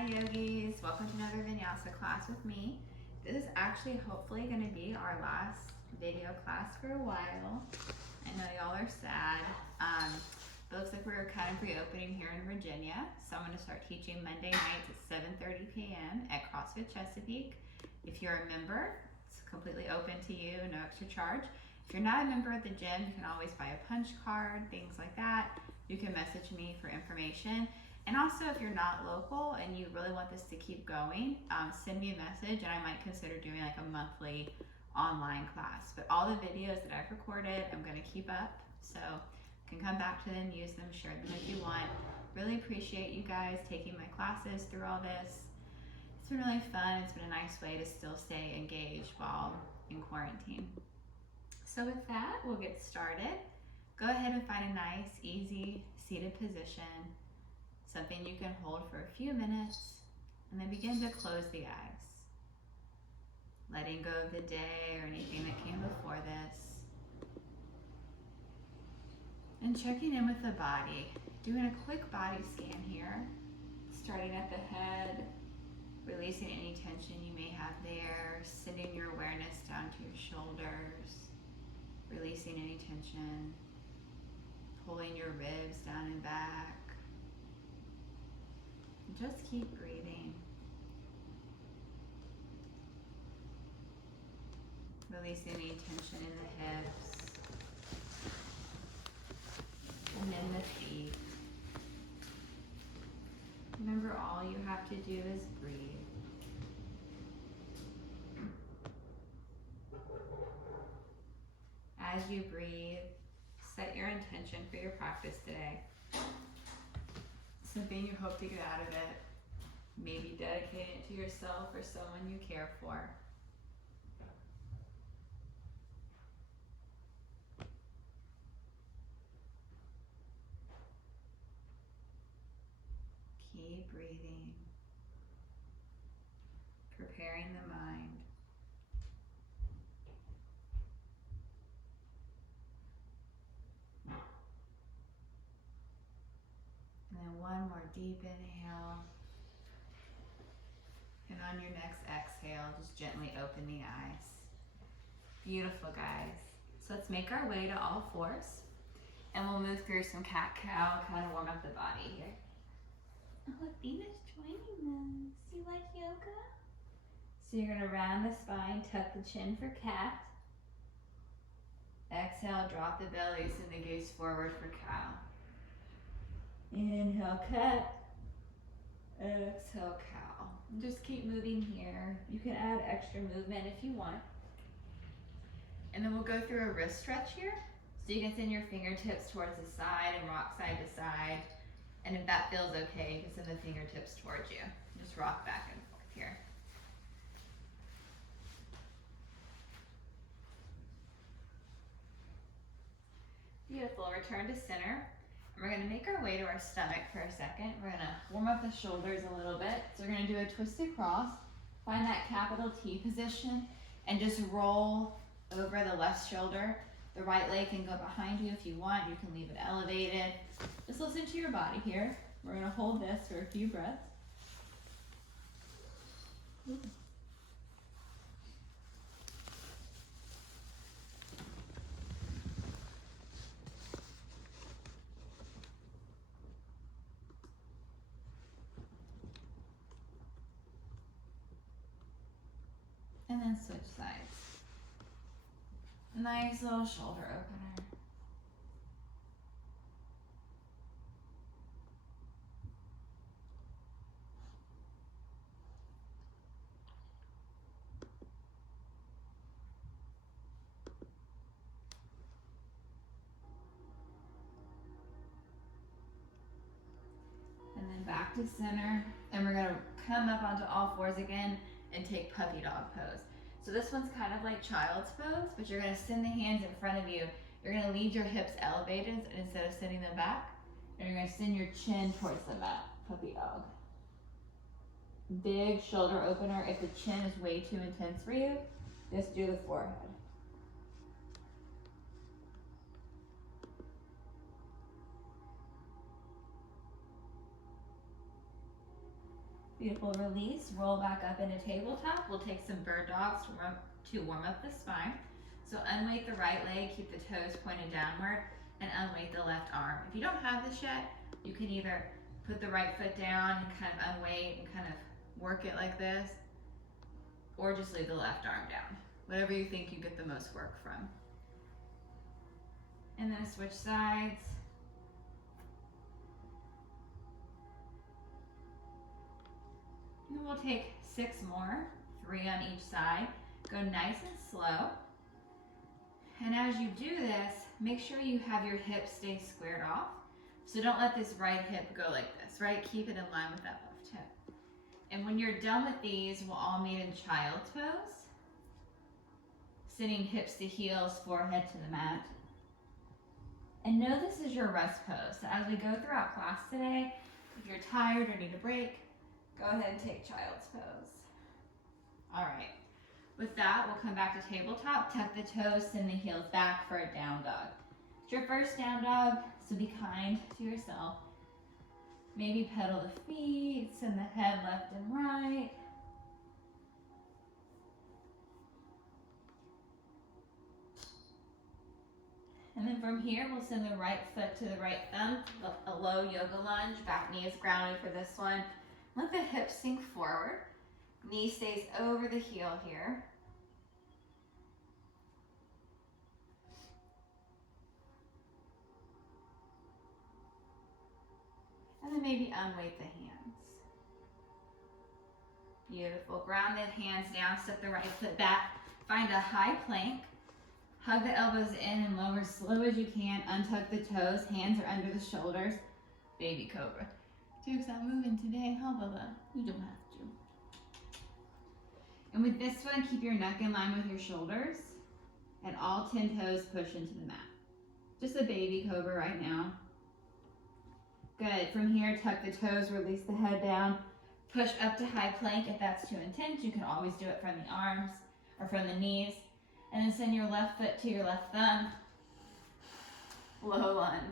Hi yogis, welcome to another vinyasa class with me. This is actually hopefully going to be our last video class for a while. I know y'all are sad. It looks like we're kind of reopening here in Virginia, so I'm going to start teaching Monday nights at 7:30 p.m. at CrossFit Chesapeake. If you're a member, it's completely open to you, no extra charge. If you're not a member at the gym, you can always buy a punch card, things like that. You can message me for information. And also, if you're not local and you really want this to keep going, send me a message and I might consider doing like a monthly online class. But all the videos that I've recorded, I'm going to keep up. So you can come back to them, use them, share them if you want. Really appreciate you guys taking my classes through all this. It's been really fun. It's been a nice way to still stay engaged while in quarantine. So with that, we'll get started. Go ahead and find a nice, easy, seated position. Something you can hold for a few minutes, and then begin to close the eyes. Letting go of the day or anything that came before this. And checking in with the body. Doing a quick body scan here. Starting at the head, releasing any tension you may have there, sending your awareness down to your shoulders, releasing any tension, pulling your ribs down and back. Just keep breathing. Releasing any tension in the hips. And then the feet. Remember, all you have to do is breathe. As you breathe, set your intention for your practice today. Something you hope to get out of it. Maybe dedicate it to yourself or someone you care for. Keep breathing. Preparing the mind. And then one more deep inhale. And on your next exhale, just gently open the eyes. Beautiful, guys. So let's make our way to all fours. And we'll move through some cat-cow, kind of warm up the body here. Oh, Athena's joining us. You like yoga? So you're gonna round the spine, tuck the chin for cat. Exhale, drop the belly, send the gaze forward for cow. Inhale, cat. Exhale, cow. Just keep moving here. You can add extra movement if you want. And then we'll go through a wrist stretch here. So you can send your fingertips towards the side and rock side to side. And if that feels okay, you can send the fingertips towards you. Just rock back and forth here. Beautiful. Return to center. And we're going to make our way to our stomach for a second. We're going to warm up the shoulders a little bit. So we're going to do a twisted cross. Find that capital T position and just roll over the left shoulder. The right leg can go behind you if you want. You can leave it elevated. Just listen to your body here. We're going to hold this for a few breaths. And then switch sides. A nice little shoulder opener. And then back to center. And we're gonna come up onto all fours again and take puppy dog pose. So this one's kind of like child's pose, but you're gonna send the hands in front of you. You're gonna leave your hips elevated instead of sending them back. And you're gonna send your chin towards the mat, puppy dog. Big shoulder opener. If the chin is way too intense for you, just do the forehead. Beautiful, release, roll back up into tabletop. We'll take some bird dogs to warm up the spine. So unweight the right leg, keep the toes pointed downward, and unweight the left arm. If you don't have this yet, you can either put the right foot down and kind of unweight and kind of work it like this, or just leave the left arm down. Whatever you think you get the most work from. And then switch sides. And then we'll take 6 more, 3 on each side. Go nice and slow. And as you do this, make sure you have your hips stay squared off. So don't let this right hip go like this, right? Keep it in line with that left hip. And when you're done with these, we'll all meet in child's pose. Sitting hips to heels, forehead to the mat. And know this is your rest pose. So as we go throughout class today, if you're tired or need a break, go ahead and take child's pose. All right. With that, we'll come back to tabletop, tuck the toes, send the heels back for a down dog. It's your first down dog, so be kind to yourself. Maybe pedal the feet, send the head left and right. And then from here, we'll send the right foot to the right thumb, a low yoga lunge, back knee is grounded for this one. Let the hips sink forward. Knee stays over the heel here. And then maybe unweight the hands. Beautiful. Ground the hands down, step the right foot back. Find a high plank. Hug the elbows in and lower slow as you can. Untuck the toes. Hands are under the shoulders. Baby cobra. Duke's not moving today, huh, Bubba? You don't have to. And with this one, keep your neck in line with your shoulders. And all 10 toes push into the mat. Just a baby cobra right now. Good. From here, tuck the toes, release the head down. Push up to high plank. If that's too intense, you can always do it from the arms or from the knees. And then send your left foot to your left thumb. Low lunge.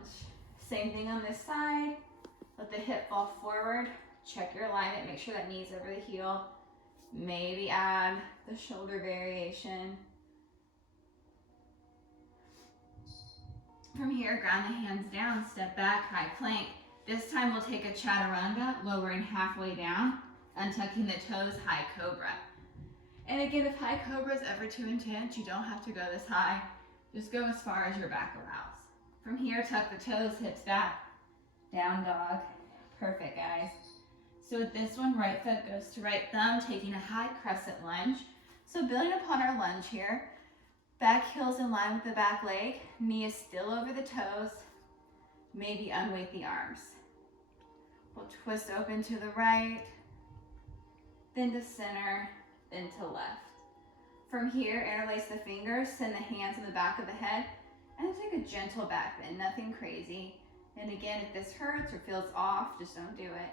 Same thing on this side. Let the hip fall forward. Check your alignment. Make sure that knee's over the heel. Maybe add the shoulder variation. From here, ground the hands down. Step back, high plank. This time we'll take a chaturanga, lowering halfway down. Untucking the toes, high cobra. And again, if high cobra is ever too intense, you don't have to go this high. Just go as far as your back allows. From here, tuck the toes, hips back. Down dog. Perfect, guys. So with this one, right foot goes to right thumb, taking a high crescent lunge. So building upon our lunge here, back heel's in line with the back leg, knee is still over the toes, maybe unweight the arms. We'll twist open to the right, then to center, then to left. From here, interlace the fingers, send the hands in the back of the head, and then take a gentle back bend, nothing crazy. And again, if this hurts or feels off, just don't do it.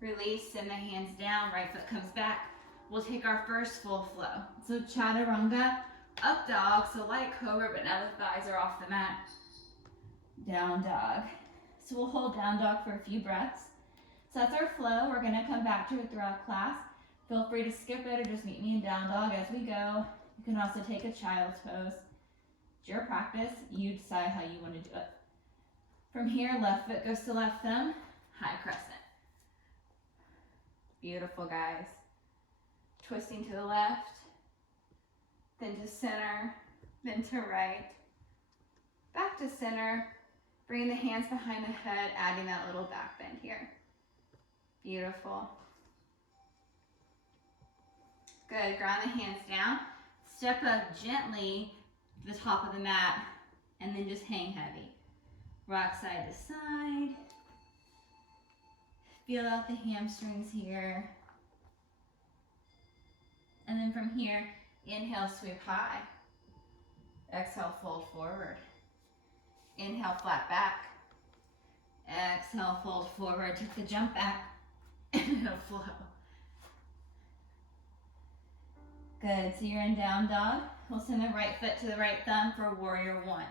Release, send the hands down, right foot comes back. We'll take our first full flow. So chaturanga, up dog, so light cobra, but now the thighs are off the mat. Down dog. So we'll hold down dog for a few breaths. So that's our flow. We're gonna come back to it throughout class. Feel free to skip it or just meet me in down dog as we go. You can also take a child's pose. It's your practice. You decide how you want to do it. From here, left foot goes to left thumb, high crescent. Beautiful, guys. Twisting to the left, then to center, then to right. Back to center. Bring the hands behind the head, adding that little back bend here. Beautiful. Good. Ground the hands down. Step up gently to the top of the mat, and then just hang heavy. Rock side to side. Feel out the hamstrings here. And then from here, inhale, sweep high. Exhale, fold forward. Inhale, flat back. Exhale, fold forward. Take the jump back. And it'll flow. Good. So you're in down dog. We'll send the right foot to the right thumb for warrior one.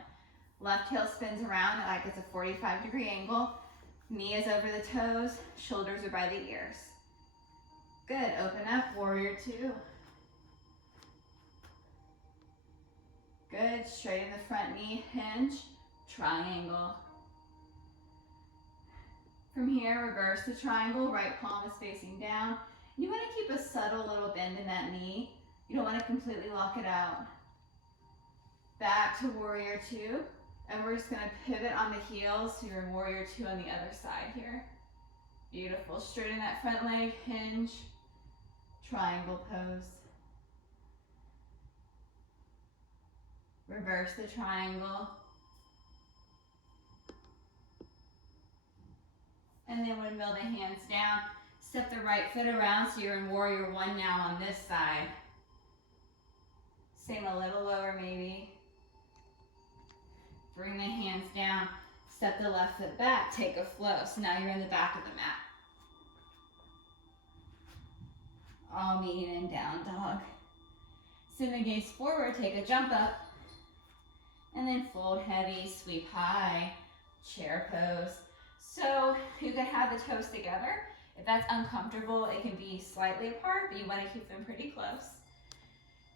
Left heel spins around like it's a 45-degree angle. Knee is over the toes, shoulders are by the ears. Good, open up, warrior two. Good, straighten the front knee, hinge, triangle. From here, reverse the triangle, right palm is facing down. You want to keep a subtle little bend in that knee. You don't want to completely lock it out. Back to warrior two, and we're just going to pivot on the heels, so you're in warrior two on the other side here. Beautiful, straighten that front leg, hinge, triangle pose. Reverse the triangle. And then windmill the hands down. Step the right foot around so you're in warrior one now on this side. Same a little lower maybe. Bring the hands down. Step the left foot back, take a flow. So now you're in the back of the mat. All meeting in down dog. Send the gaze forward, take a jump up. And then fold heavy, sweep high, chair pose. So you can have the toes together. If that's uncomfortable, it can be slightly apart, but you want to keep them pretty close.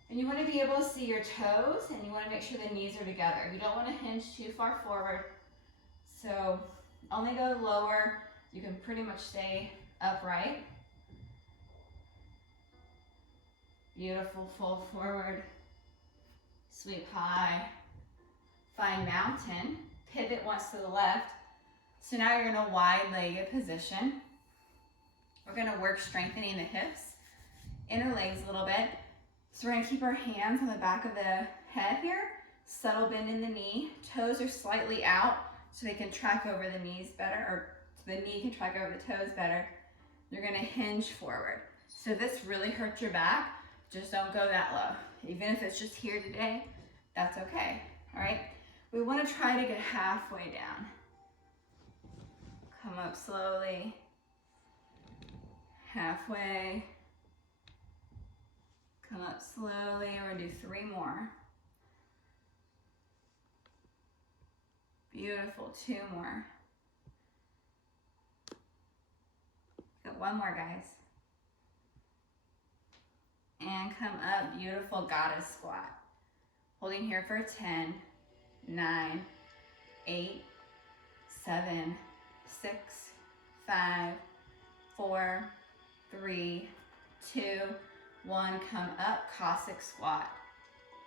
And you want to be able to see your toes, and you want to make sure the knees are together. You don't want to hinge too far forward. So only go lower. You can pretty much stay upright. Beautiful, fold forward, sweep high. Find mountain, pivot once to the left. So now you're in a wide-legged position. We're gonna work strengthening the hips, inner legs a little bit. So we're gonna keep our hands on the back of the head here, subtle bend in the knee. Toes are slightly out so they can track over the knees better, or so the knee can track over the toes better. You're gonna hinge forward. So if this really hurts your back, just don't go that low. Even if it's just here today, that's okay, all right? We want to try to get halfway down. Come up slowly. Halfway. Come up slowly. We're going to do 3 more. Beautiful. 2 more. Got 1 more, guys. And come up. Beautiful goddess squat. Holding here for 10. 9, 8, 7, 6, 5, 4, 3, 2, 1. Come up, Cossack squat.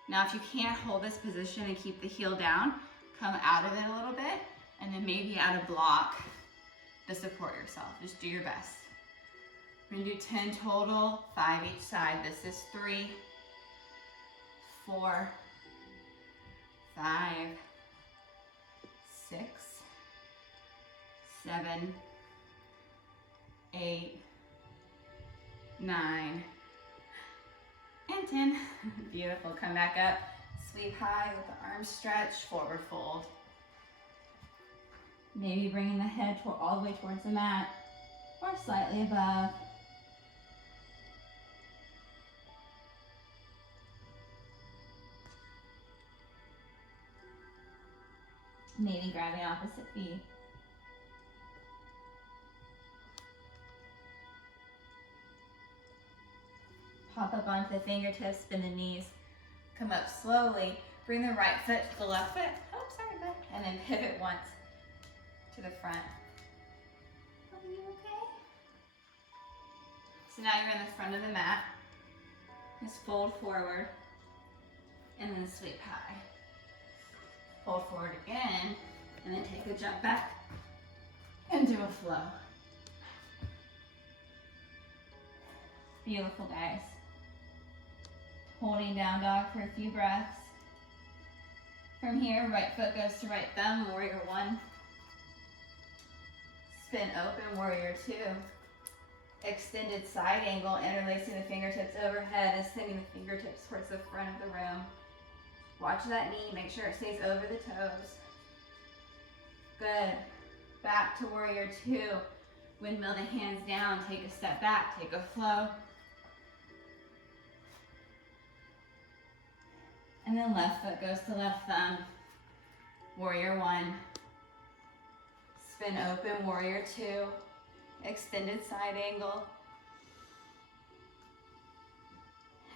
Now if you can't hold this position and keep the heel down, come out of it a little bit and then maybe add a block to support yourself. Just do your best. We're gonna do 10 total, 5 each side. This is 3, 4, 5, 6, 7, 8, 9, and 10. Beautiful. Come back up. Sweep high with the arms stretched. Forward fold. Maybe bringing the head all the way towards the mat or slightly above. Maybe grabbing opposite feet. Pop up onto the fingertips, bend the knees. Come up slowly. Bring the right foot to the left foot. Oh, sorry, bud. And then pivot once to the front. Are you okay? So now you're in the front of the mat. Just fold forward and then sweep high. Fold forward again, and then take a jump back and do a flow. Beautiful, guys. Holding down dog for a few breaths. From here, right foot goes to right thumb, warrior 1. Spin open, warrior 2. Extended side angle, interlacing the fingertips overhead and sending the fingertips towards the front of the room. Watch that knee, make sure it stays over the toes. Good. Back to warrior 2. Windmill the hands down, take a step back, take a flow. And then left foot goes to left thumb. Warrior 1. Spin open, warrior two. Extended side angle.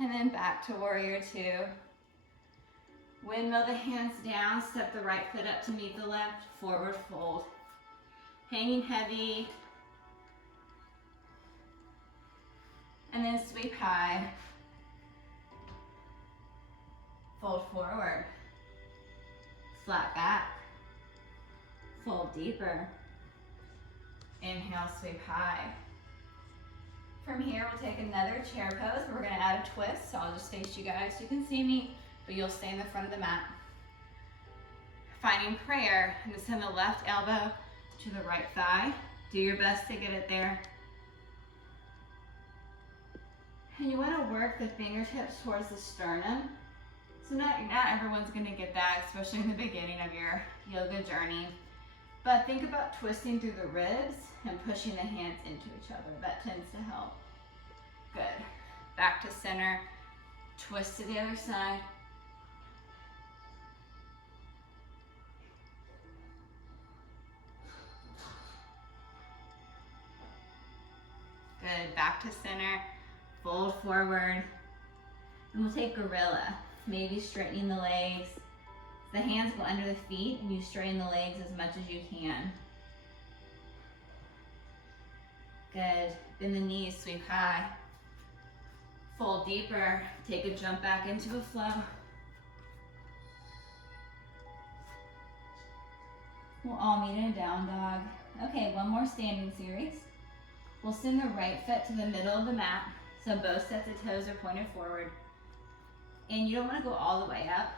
And then back to warrior two. Windmill the hands down, step the right foot up to meet the left, forward fold. Hanging heavy. And then sweep high. Fold forward. Flat back. Fold deeper. Inhale, sweep high. From here, we'll take another chair pose. We're gonna add a twist, so I'll just face you guys so you can see me, but you'll stay in the front of the mat. Finding prayer, and just send the left elbow to the right thigh. Do your best to get it there. And you wanna work the fingertips towards the sternum. So not everyone's gonna get that, especially in the beginning of your yoga journey. But think about twisting through the ribs and pushing the hands into each other. That tends to help. Good. Back to center. Twist to the other side. Good. Back to center. Fold forward. And we'll take gorilla. Maybe straightening the legs. The hands go under the feet and you straighten the legs as much as you can. Good. Bend the knees, sweep high. Fold deeper. Take a jump back into a flow. We'll all meet in a down dog. Okay, one more standing series. We'll send the right foot to the middle of the mat, so both sets of toes are pointed forward. And you don't want to go all the way up.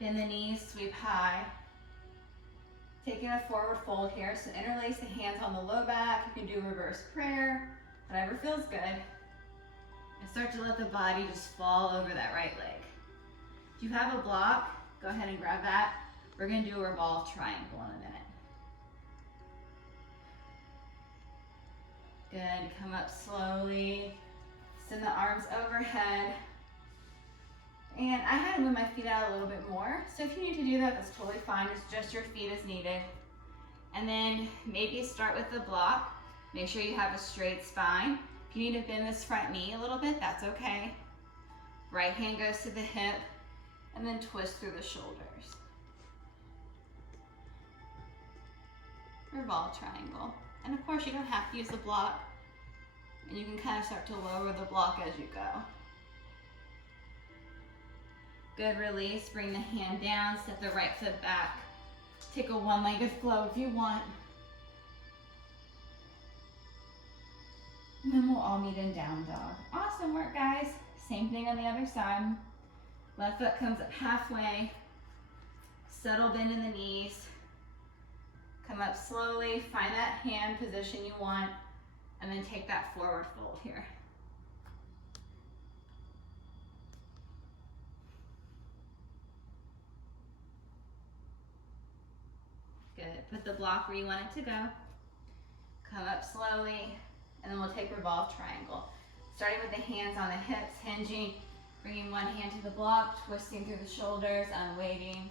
Bend the knees, sweep high. Taking a forward fold here, so interlace the hands on the low back. You can do reverse prayer, whatever feels good. And start to let the body just fall over that right leg. If you have a block, go ahead and grab that. We're gonna do a revolve triangle in a minute. Good, come up slowly. Send the arms overhead. And I had to move my feet out a little bit more. So if you need to do that, that's totally fine. It's just your feet as needed. And then maybe start with the block. Make sure you have a straight spine. If you need to bend this front knee a little bit, that's okay. Right hand goes to the hip and then twist through the shoulders. Revolve triangle. And of course you don't have to use the block. And you can kind of start to lower the block as you go. Good, release, bring the hand down, step the right foot back. Take a one-legged flow if you want. And then we'll all meet in down dog. Awesome work, guys. Same thing on the other side. Left foot comes up halfway. Subtle bend in the knees. Come up slowly, find that hand position you want, and then take that forward fold here. Good, put the block where you want it to go. Come up slowly, and then we'll take revolve triangle. Starting with the hands on the hips, hinging, bringing one hand to the block, twisting through the shoulders, unweighting.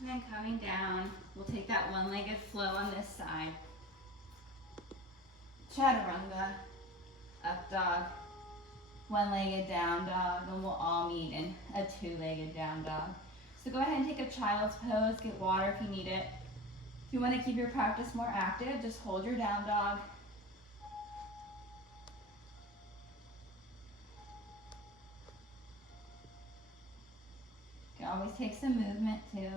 And then coming down, we'll take that one-legged flow on this side. Chaturanga, up dog, one-legged down dog, and we'll all meet in a two-legged down dog. So go ahead and take a child's pose, get water if you need it. If you want to keep your practice more active, just hold your down dog. You can always take some movement too.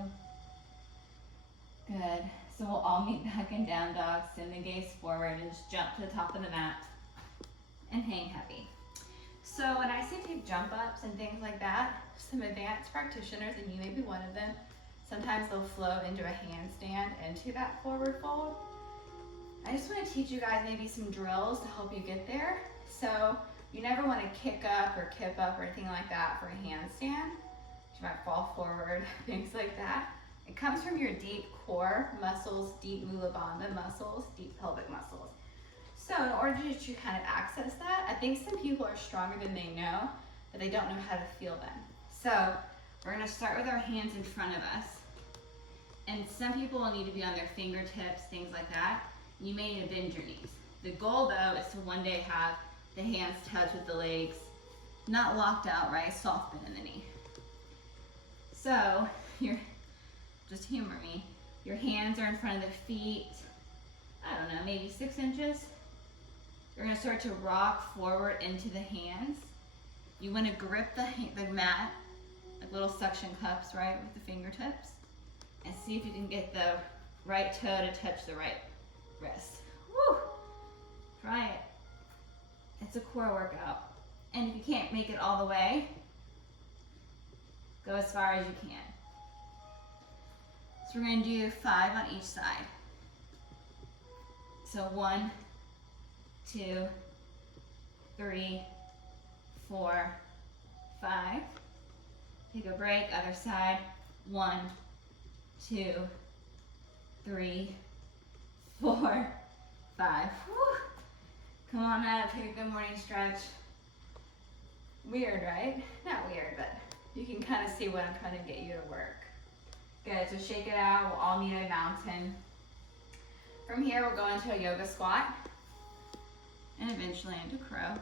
Good. So we'll all meet back in down dog. Send the gaze forward and just jump to the top of the mat and hang heavy. So when I say take jump ups and things like that, some advanced practitioners, and you may be one of them, sometimes they'll flow into a handstand into that forward fold. I just want to teach you guys maybe some drills to help you get there. So you never want to kick up or kip up or anything like that for a handstand. You might fall forward, things like that. It comes from your deep core muscles, deep mula bandha muscles, deep pelvic muscles. So in order to kind of access that, I think some people are stronger than they know, but they don't know how to feel them. So we're gonna start with our hands in front of us. And some people will need to be on their fingertips, things like that. You may need to bend your knees. The goal though is to one day have the hands touch with the legs, not locked out, right? Soft bend in the knee. So just humor me. Your hands are in front of the feet, I don't know, maybe 6 inches. You're gonna start to rock forward into the hands. You wanna grip the mat, like little suction cups, right, with the fingertips, and see if you can get the right toe to touch the right wrist. Woo! Try it. It's a core workout. And if you can't make it all the way, go as far as you can. So we're gonna do 5 on each side. So 1, 2, 3, 4, 5. Take a break, other side. 1, 2, 3, 4, 5. Whew. Come on up, take a good morning stretch. Weird, right? Not weird, but you can kind of see what I'm trying to get you to work. Good, so shake it out. We'll all meet a mountain. From here, we'll go into a yoga squat and eventually into crow.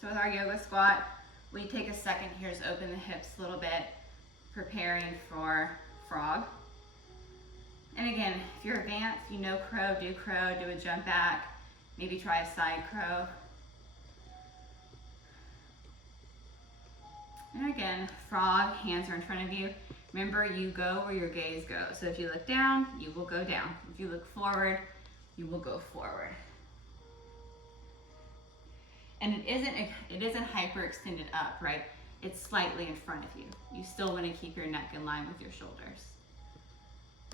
So with our yoga squat, we take a second here to open the hips a little bit, preparing for frog. And again, if you're advanced, you know crow, do a jump back, maybe try a side crow. And again, frog, hands are in front of you. Remember, you go where your gaze goes. So if you look down, you will go down. If you look forward, you will go forward. And it isn't hyperextended up, right? It's slightly in front of you. You still want to keep your neck in line with your shoulders.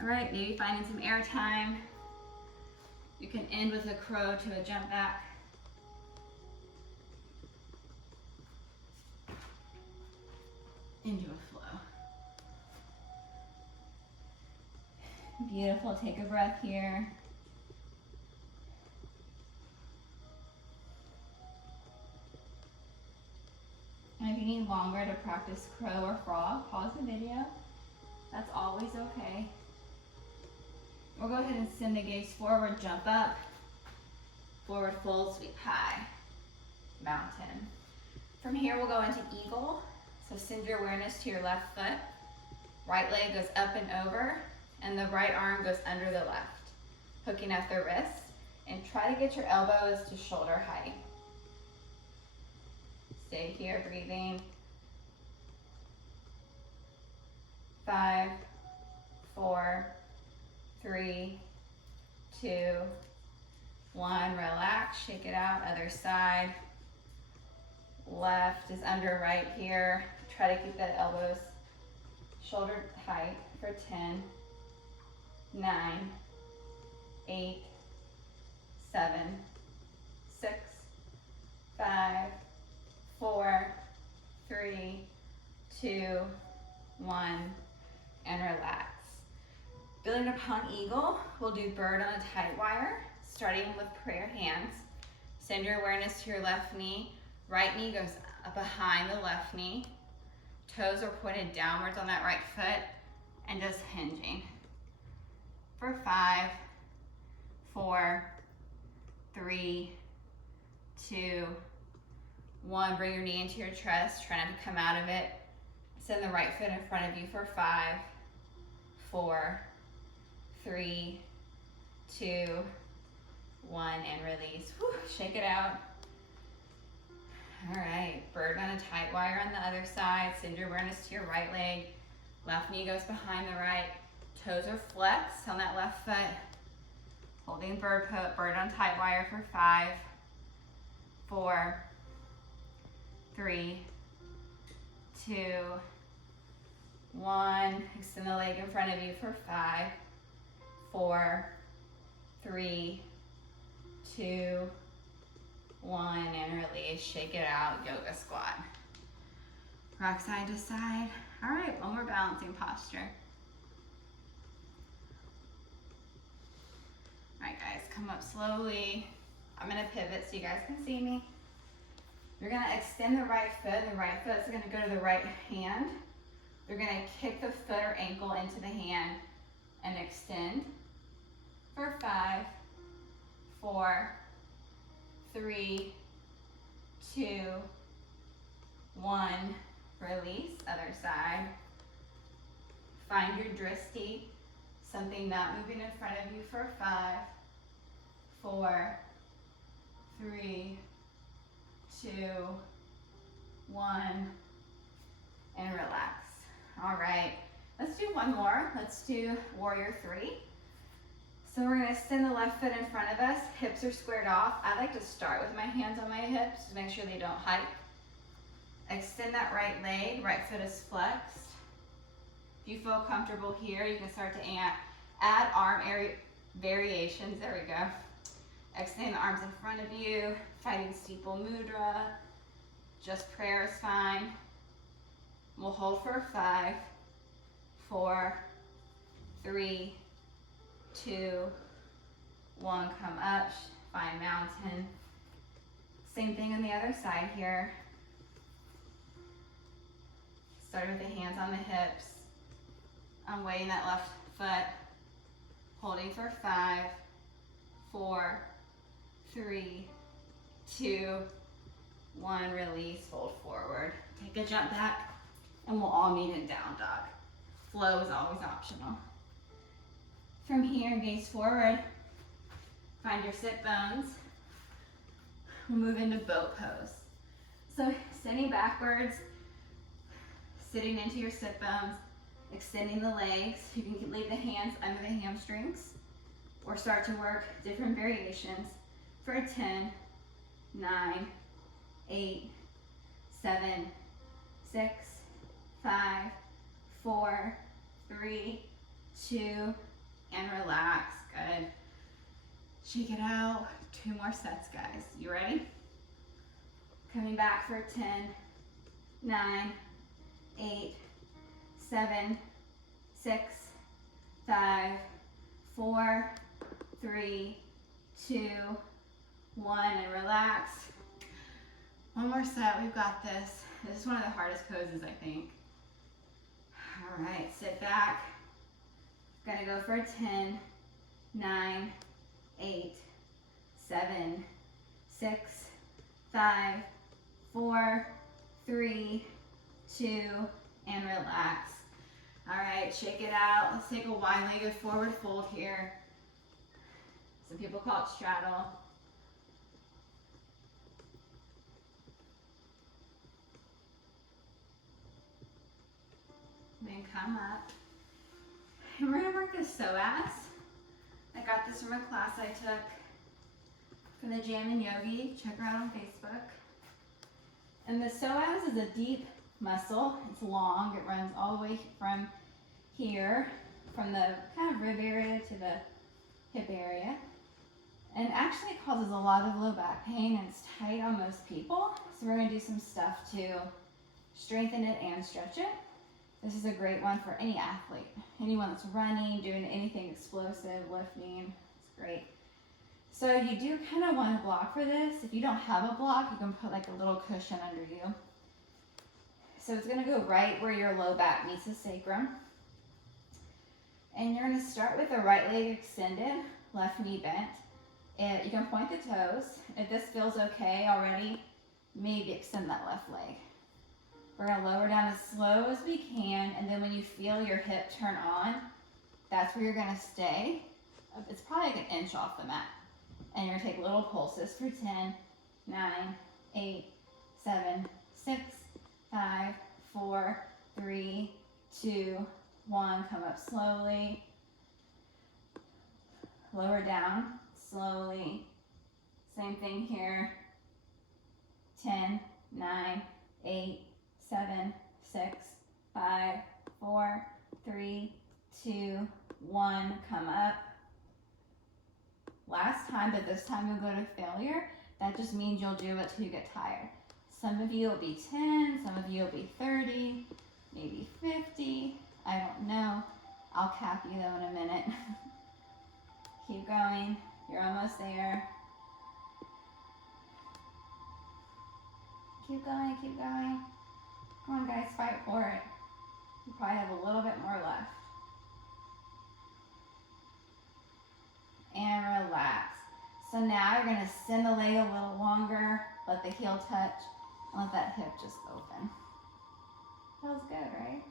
All right, maybe finding some air time. You can end with a crow to a jump back. Into a flow. Beautiful, take a breath here. And if you need longer to practice crow or frog, pause the video. That's always okay. We'll go ahead and send the gaze forward, jump up, forward fold, sweep high, mountain. From here, we'll go into eagle. So send your awareness to your left foot. Right leg goes up and over, and the right arm goes under the left, hooking at the wrist. And try to get your elbows to shoulder height. Stay here, breathing. 5, 4, 3, 2, 1. Relax, shake it out. Other side. Left is under right here. Try to keep that elbows shoulder height for 10, 9, 8, 7, 6, 5, 4, 3, 2, 1, and relax. Building upon eagle, we'll do bird on a tight wire, starting with prayer hands. Send your awareness to your left knee. Right knee goes up behind the left knee. Toes are pointed downwards on that right foot, and just hinging. For 5, 4, 3, 2, 1. Bring your knee into your chest. Try not to come out of it. Send the right foot in front of you for 5, 4, 3, 2, 1, and release. Whew, shake it out. All right, bird on a tight wire on the other side. Send your awareness to your right leg. Left knee goes behind the right. Toes are flexed on that left foot. Holding bird on tight wire for 5, 4, 3, 2, 1. Extend the leg in front of you for 5, 4, 3, 2, 1, and release. Shake it out, yoga squat. Rock side to side. All right, one more balancing posture. come up slowly. I'm gonna pivot so you guys can see me. You're gonna extend the right foot. The right foot's gonna go to the right hand. You're gonna kick the foot or ankle into the hand and extend for 5, 4, 3, 2, 1. Release, other side. Find your drishti, something not moving in front of you for 5, 4, 3, 2, 1, and relax. All right, let's do one more. Let's do warrior 3. So we're gonna extend the left foot in front of us, hips are squared off. I like to start with my hands on my hips to make sure they don't hike. Extend that right leg, right foot is flexed. If you feel comfortable here, you can start to add arm area variations. There we go. Extend the arms in front of you, fighting steeple mudra. Just prayer is fine. We'll hold for 5, 4, 3, 2, 1. Come up, find mountain. Same thing on the other side here. Start with the hands on the hips. I'm weighting that left foot. Holding for 5, 4, 3, 2, 1. Release, fold forward. Take a jump back, and we'll all meet in down dog. Flow is always optional. From here, gaze forward. Find your sit bones. We'll move into boat pose. So sitting backwards, sitting into your sit bones, extending the legs. You can leave the hands under the hamstrings or start to work different variations for 10, 9, 8, 7, 6, 5, 4, 3, 2, and relax. Good. Shake it out. 2 more sets, guys. You ready? Coming back for 10, 9, 8, 7, 6, 5, 4, 3, 2, 1, and relax. One more set, we've got this. This is one of the hardest poses, I think. All right, sit back. Gonna go for 10, 9, 8, 7, 6, 5, 4, 3, 2, and relax. All right, shake it out. Let's take a wide-legged forward fold here. Some people call it straddle. Then come up. And we're gonna work the psoas. I got this from a class I took from the Jam and Yogi. Check her out on Facebook. And the psoas is a deep muscle. It's long. It runs all the way from here, from the kind of rib area to the hip area. And actually causes a lot of low back pain, and it's tight on most people. So we're gonna do some stuff to strengthen it and stretch it. This is a great one for any athlete. Anyone that's running, doing anything explosive, lifting, it's great. So you do kind of want to block for this. If you don't have a block, you can put like a little cushion under you. So it's gonna go right where your low back meets the sacrum. And you're gonna start with the right leg extended, left knee bent. And you can point the toes. If this feels okay already, maybe extend that left leg. We're gonna lower down as slow as we can, and then when you feel your hip turn on, that's where you're gonna stay. It's probably like an inch off the mat. And you're gonna take little pulses for 10, 9, 8, 7, 6, 5, 4, 3, 2, 1. Come up slowly. Lower down slowly. Same thing here. 10, 9, 8, 7, 6, 5, 4, 3, 2, 1. Come up. Last time, but this time you'll go to failure. That just means you'll do it till you get tired. Some of you will be 10, some of you will be 30, maybe 50. I don't know. I'll cap you though in a minute. Keep going. You're almost there. Keep going, keep going. Come on guys, fight for it. You probably have a little bit more left. And relax. So now you're gonna send the leg a little longer, let the heel touch, and let that hip just open. Feels good, right?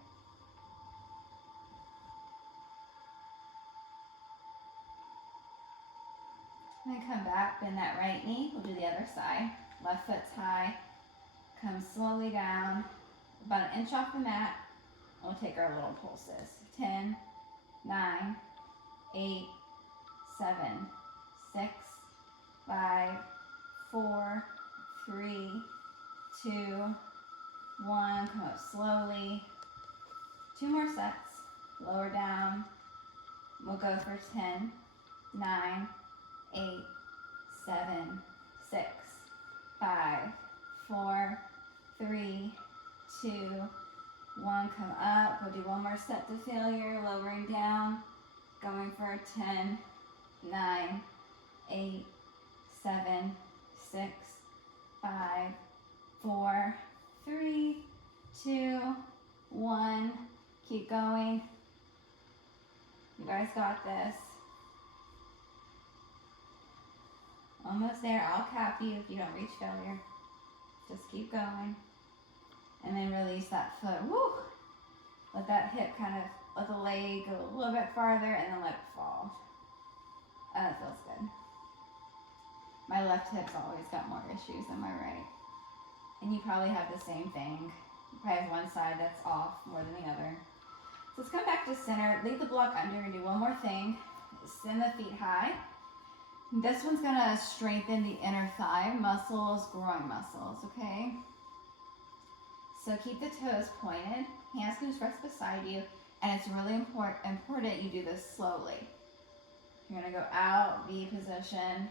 And then come back, bend that right knee. We'll do the other side. Left foot's high. Come slowly down, about 1 inch off the mat. We'll take our little pulses. 10, 9, 8, 7, 6, 5, 4, 3, 2, 1. Come up slowly. 2 more sets. Lower down. We'll go for 10, 9, 8, 7, 6, 5, 4, 3, 2, 1. Come up. We'll do 1 more set to failure. Lowering down. Going for 10, 9, 8, 7, 6, 5, 4, 3, 2, 1. Keep going. You guys got this. Almost there. I'll cap you if you don't reach failure. Just keep going. And then release that foot. Woo! Let that hip kind of, let the leg go a little bit farther and then let it fall. That feels good. My left hip's always got more issues than my right. And you probably have the same thing. You probably have one side that's off more than the other. So let's come back to center. Leave the block under and do one more thing. Send the feet high. This one's gonna strengthen the inner thigh muscles, groin muscles, okay? So keep the toes pointed. Hands can just rest beside you. And it's really important you do this slowly. You're gonna go out, V position,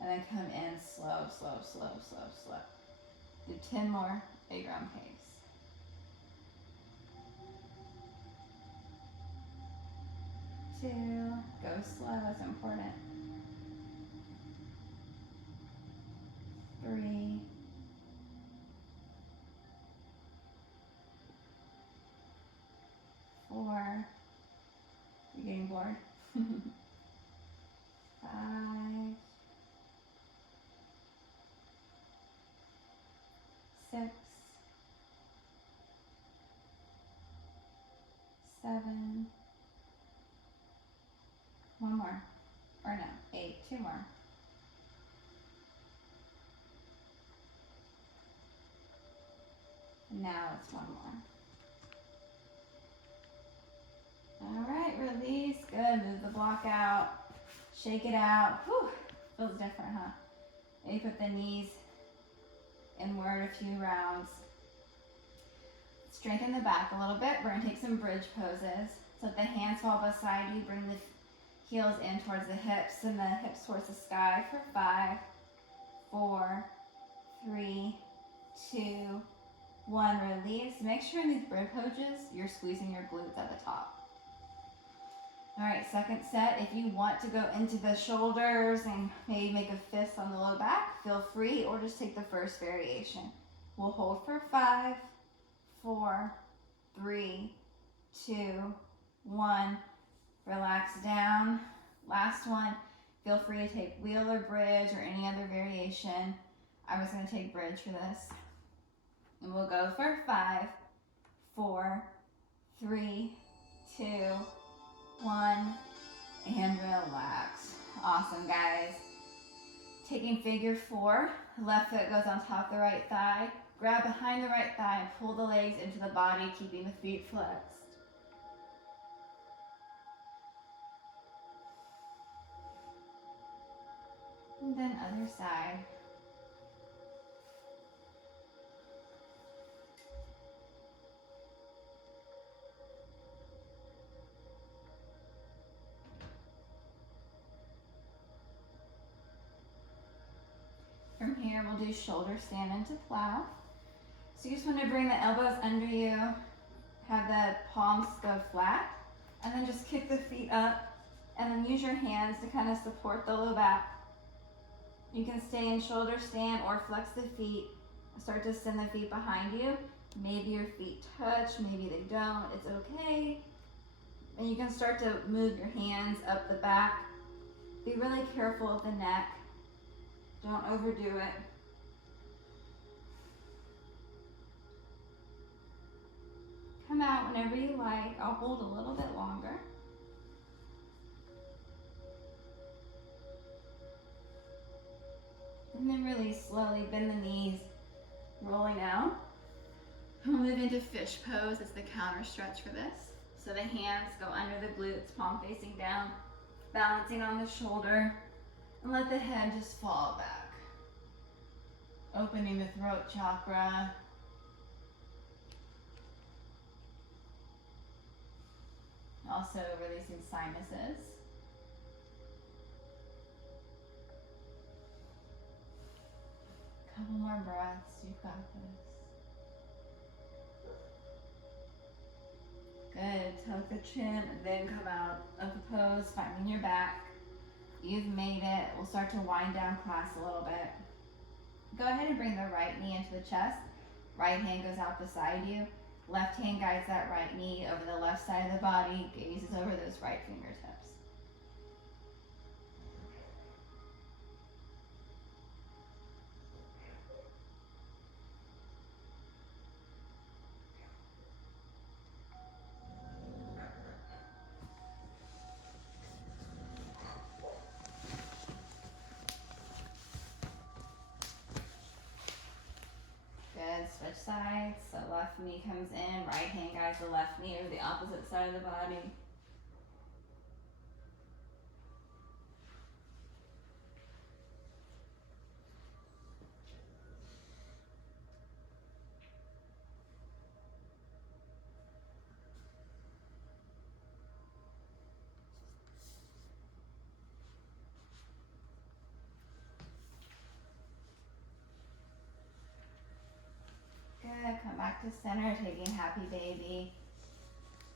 and then come in slow, slow, slow, slow, slow. Do 10 more at your own pace. Two, go slow, it's important. 3, 4, you're getting bored. 5, 6, 7, 1 more, or no, 8, 2 more. And now it's 1 more. All right, release, good, move the block out, shake it out. Whew, feels different, huh? Maybe put the knees inward a few rounds. Strengthen the back a little bit. We're gonna take some bridge poses. So let the hands fall beside you, bring the heels in towards the hips and the hips towards the sky for 5, 4, 3, 2, 1. Release. Make sure in these bridge poses, you're squeezing your glutes at the top. All right, second set. If you want to go into the shoulders and maybe make a fist on the low back, feel free, or just take the first variation. We'll hold for 5, 4, 3, 2, 1. Relax down. Last one. Feel free to take wheel or bridge or any other variation. I was going to take bridge for this. And we'll go for 5, 4, 3, 2, 1, and relax. Awesome, guys. Taking figure 4, left foot goes on top of the right thigh. Grab behind the right thigh and pull the legs into the body, keeping the feet flexed. And then other side. From here, we'll do shoulder stand into plow. So you just want to bring the elbows under you, have the palms go flat, and then just kick the feet up And then use your hands to kind of support the low back. You can stay in shoulder stand or flex the feet. Start to send the feet behind you. Maybe your feet touch, maybe they don't, it's okay. And you can start to move your hands up the back. Be really careful of the neck. Don't overdo it. Come out whenever you like. I'll hold a little bit longer. And then release slowly, bend the knees, rolling out. We'll move into fish pose. It's the counter stretch for this. So the hands go under the glutes, palm facing down, balancing on the shoulder, and let the head just fall back. Opening the throat chakra. Also releasing sinuses. Couple more breaths, you've got this. Good, tuck the chin and then come out of the pose, finding your back. You've made it. We'll start to wind down class a little bit. Go ahead and bring the right knee into the chest. Right hand goes out beside you. Left hand guides that right knee over the left side of the body, gazes over those right fingertips. Good, switch sides. So left knee comes in, right hand guides the left knee over the opposite side of the body. Good, come back to center, taking happy baby.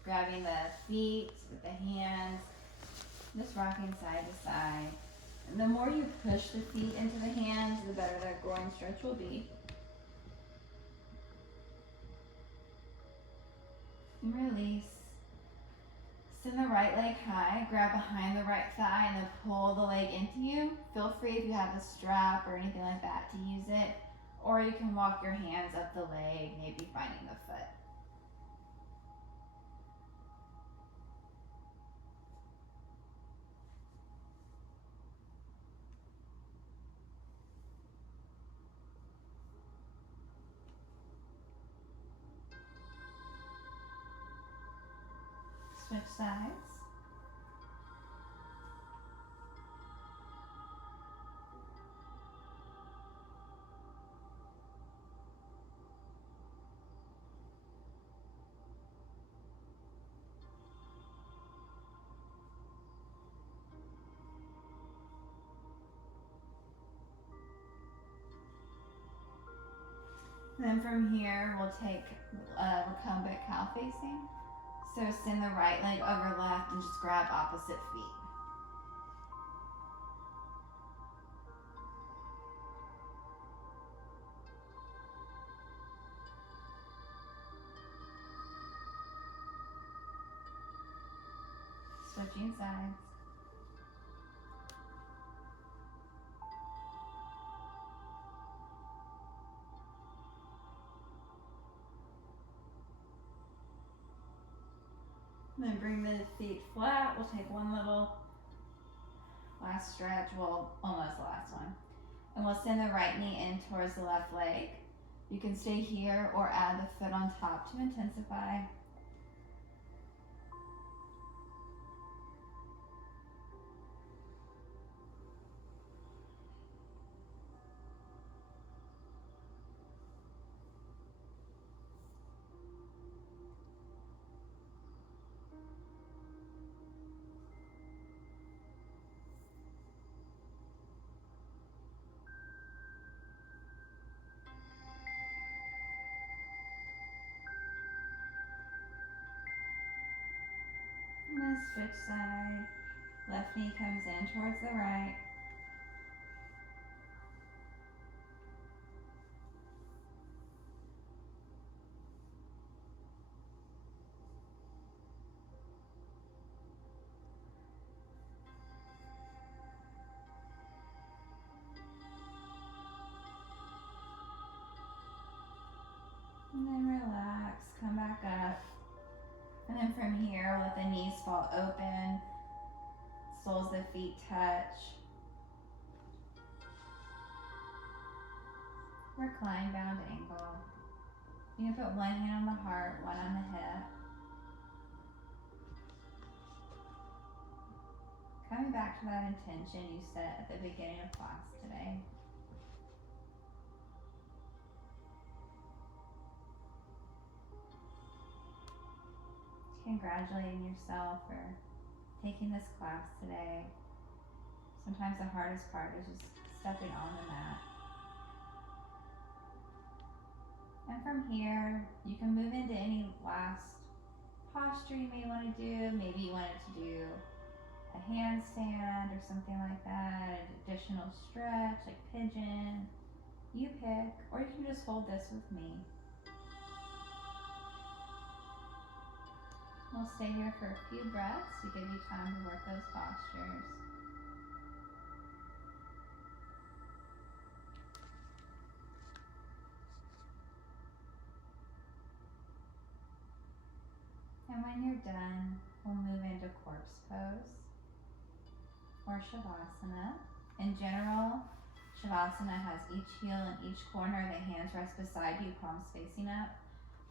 Grabbing the feet with the hands, just rocking side to side. And the more you push the feet into the hands, the better that groin stretch will be. And release. Send the right leg high, grab behind the right thigh, and then pull the leg into you. Feel free if you have a strap or anything like that to use it. Or you can walk your hands up the leg, maybe finding the foot. Switch sides. Then from here, we'll take recumbent cow facing. So send the right leg over left and just grab opposite feet. Switching sides. Then bring the feet flat. We'll take one little last stretch, well, almost the last one. And we'll send the right knee in towards the left leg. You can stay here or add the foot on top to intensify. And then switch side. Left knee comes in towards the right. And then relax, come back up. And then from here, let the knees fall open, soles of the feet touch. Recline bound angle. You can put one hand on the heart, one on the hip. Coming back to that intention you set at the beginning of class today. Congratulating yourself for taking this class today. Sometimes the hardest part is just stepping on the mat. And from here, you can move into any last posture you may want to do. Maybe you wanted to do a handstand or something like that, an additional stretch like pigeon. You pick, or you can just hold this with me. We'll stay here for a few breaths to give you time to work those postures. And when you're done, we'll move into corpse pose or Shavasana. In general, Shavasana has each heel in each corner, the hands rest beside you, palms facing up.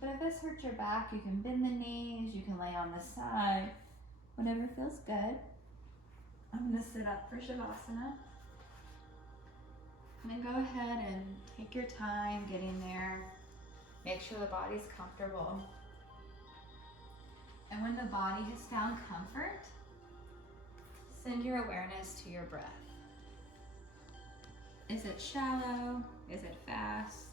But if this hurts your back, you can bend the knees, you can lay on the side, whatever feels good. I'm gonna sit up for Shavasana. And then go ahead and take your time getting there. Make sure the body's comfortable. And when the body has found comfort, send your awareness to your breath. Is it shallow? Is it fast?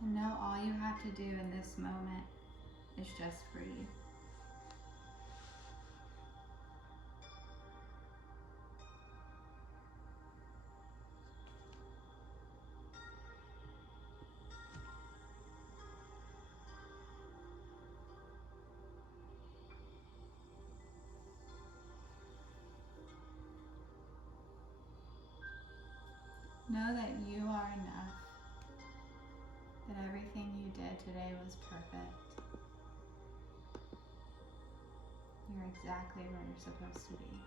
And know all you have to do in this moment is just breathe. Know that you are enough, that everything you did today was perfect. You're exactly where you're supposed to be.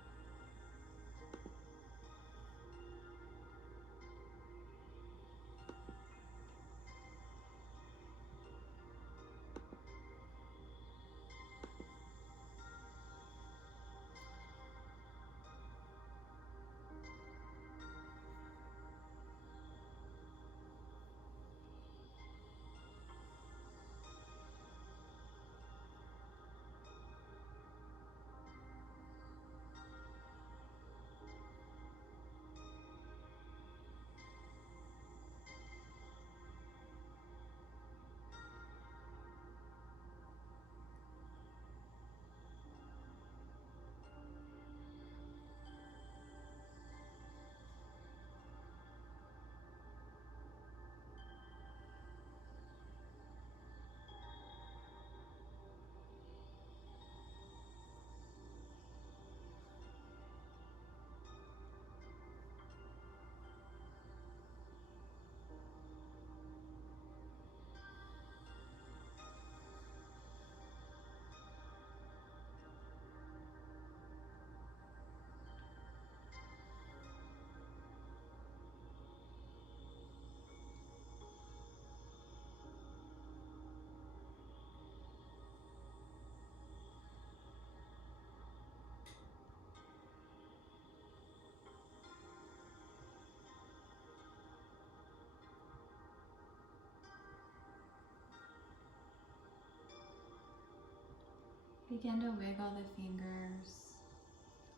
Begin to wiggle the fingers,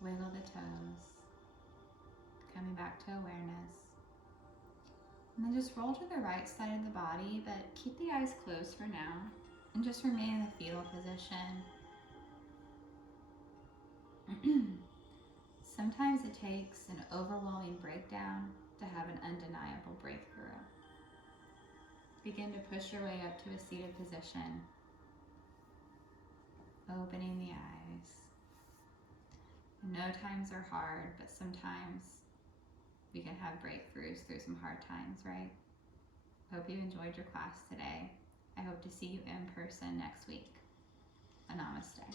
wiggle the toes, coming back to awareness. And then just roll to the right side of the body, but keep the eyes closed for now. And just remain in the fetal position. Sometimes it takes an overwhelming breakdown to have an undeniable breakthrough. Begin to push your way up to a seated position. Opening the eyes. No times are hard, but sometimes we can have breakthroughs through some hard times, right? Hope you enjoyed your class today. I hope to see you in person next week. Namaste.